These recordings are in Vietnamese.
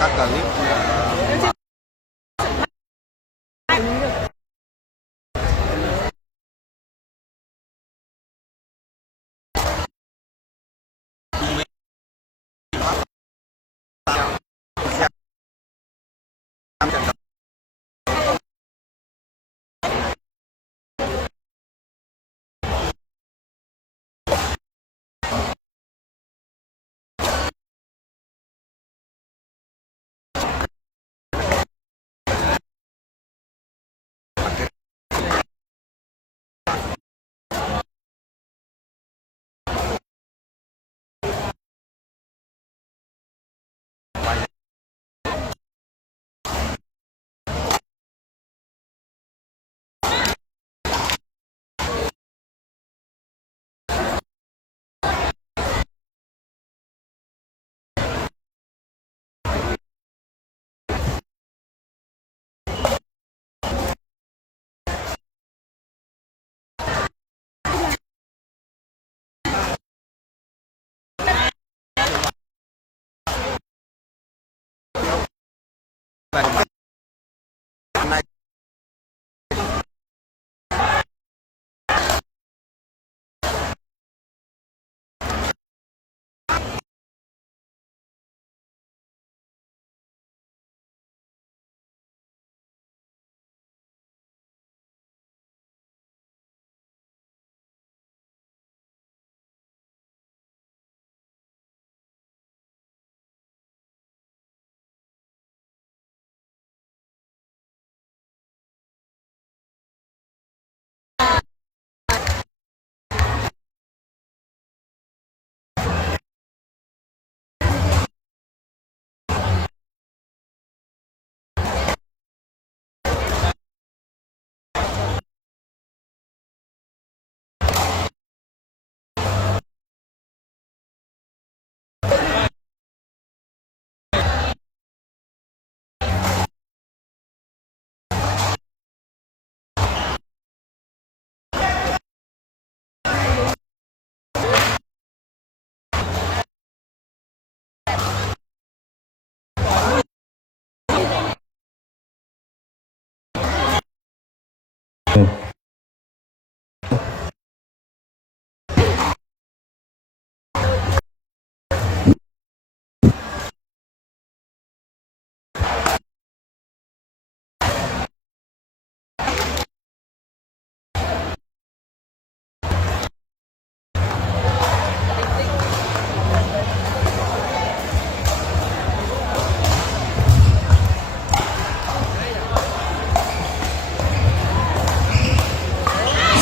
các clip này.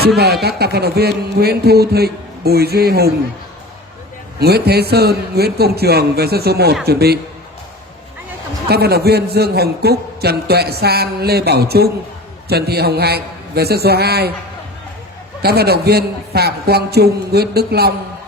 Xin mời các tập vận động viên Nguyễn Thu Thịnh, Bùi Duy Hùng, Nguyễn Thế Sơn, Nguyễn Công Trường về sân số 1 chuẩn bị. Các vận động viên Dương Hồng Cúc, Trần Tuệ San, Lê Bảo Trung, Trần Thị Hồng Hạnh về sân số 2. Các vận động viên Phạm Quang Trung, Nguyễn Đức Long,